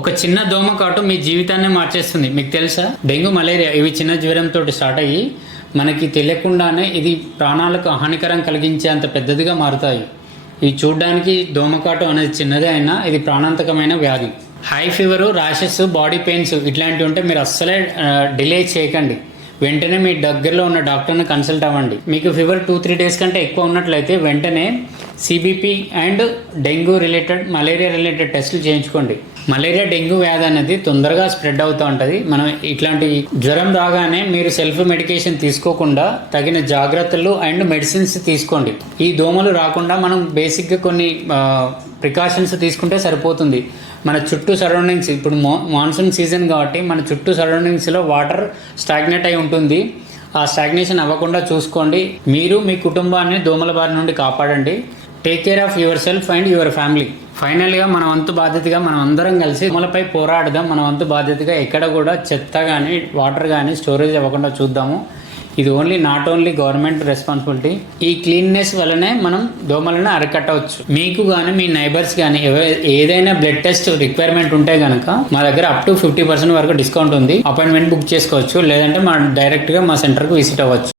ఒక చిన్న దోమ కాటు మీ జీవితాన్ని మార్చేస్తుంది. మీకు తెలుసా? డెంగ్యూ, మలేరియా ఇవి చిన్న జ్వరంతో స్టార్ట్ అయ్యి మనకి తెలియకుండానే ఇది ప్రాణాలకు హానికరం కలిగించేంత పెద్దదిగా మారుతాయి. ఇవి చూడడానికి దోమకాటు అనేది చిన్నదే అయినా ఇది ప్రాణాంతకమైన వ్యాధి. High fever, rashes, body pains ఇట్లాంటివి ఉంటే మీరు అస్సలే డిలే చేయకండి. వెంటనే మీ దగ్గరలో ఉన్న డాక్టర్ని కన్సల్ట్ అవ్వండి. మీకు ఫీవర్ 2-3 డేస్ కంటే ఎక్కువ ఉన్నట్లయితే వెంటనే CBP and dengue related, malaria related టెస్టులు చేయించుకోండి. మలేరియా, డెంగ్యూ వ్యాధి అనేది తొందరగా స్ప్రెడ్ అవుతూ ఉంటుంది. మనం ఇట్లాంటి జ్వరం రాగానే మీరు సెల్ఫ్ మెడికేషన్ తీసుకోకుండా తగిన జాగ్రత్తలు అండ్ మెడిసిన్స్ తీసుకోండి. ఈ దోమలు రాకుండా మనం బేసిక్గా కొన్ని ప్రికాషన్స్ తీసుకుంటే సరిపోతుంది. మన చుట్టూ సరౌండింగ్స్, ఇప్పుడు మాన్సూన్ సీజన్ కాబట్టి మన చుట్టూ సరౌండింగ్స్లో వాటర్ స్టాగ్నేట్ అయి ఉంటుంది. ఆ స్టాగ్నేషన్ అవ్వకుండా చూసుకోండి. మీరు మీ కుటుంబాన్ని దోమల బారి నుండి కాపాడండి. Take care of your self and your family. ఫైనల్గా మన వంతు బాధ్యతగా మనం అందరం కలిసి దోమలపై పోరాడదాం. మన వంతు బాధ్యతగా ఎక్కడ కూడా చెత్త కానీ వాటర్ కానీ స్టోరేజ్ అవ్వకుండా చూద్దాము. ఇది నాట్ ఓన్లీ గవర్నమెంట్ రెస్పాన్సిబిలిటీ. ఈ క్లీన్నెస్ వల్లనే మనం దోమలను అరికట్టవచ్చు. మీకు కానీ మీ నైబర్స్ కానీ ఏదైనా బ్లడ్ టెస్ట్ రిక్వైర్మెంట్ ఉంటే కనుక మా దగ్గర అప్ టు 50% వరకు డిస్కౌంట్ ఉంది. అపాయింట్మెంట్ బుక్ చేసుకోవచ్చు, లేదంటే డైరెక్ట్గా మా సెంటర్కి విజిట్ అవ్వచ్చు.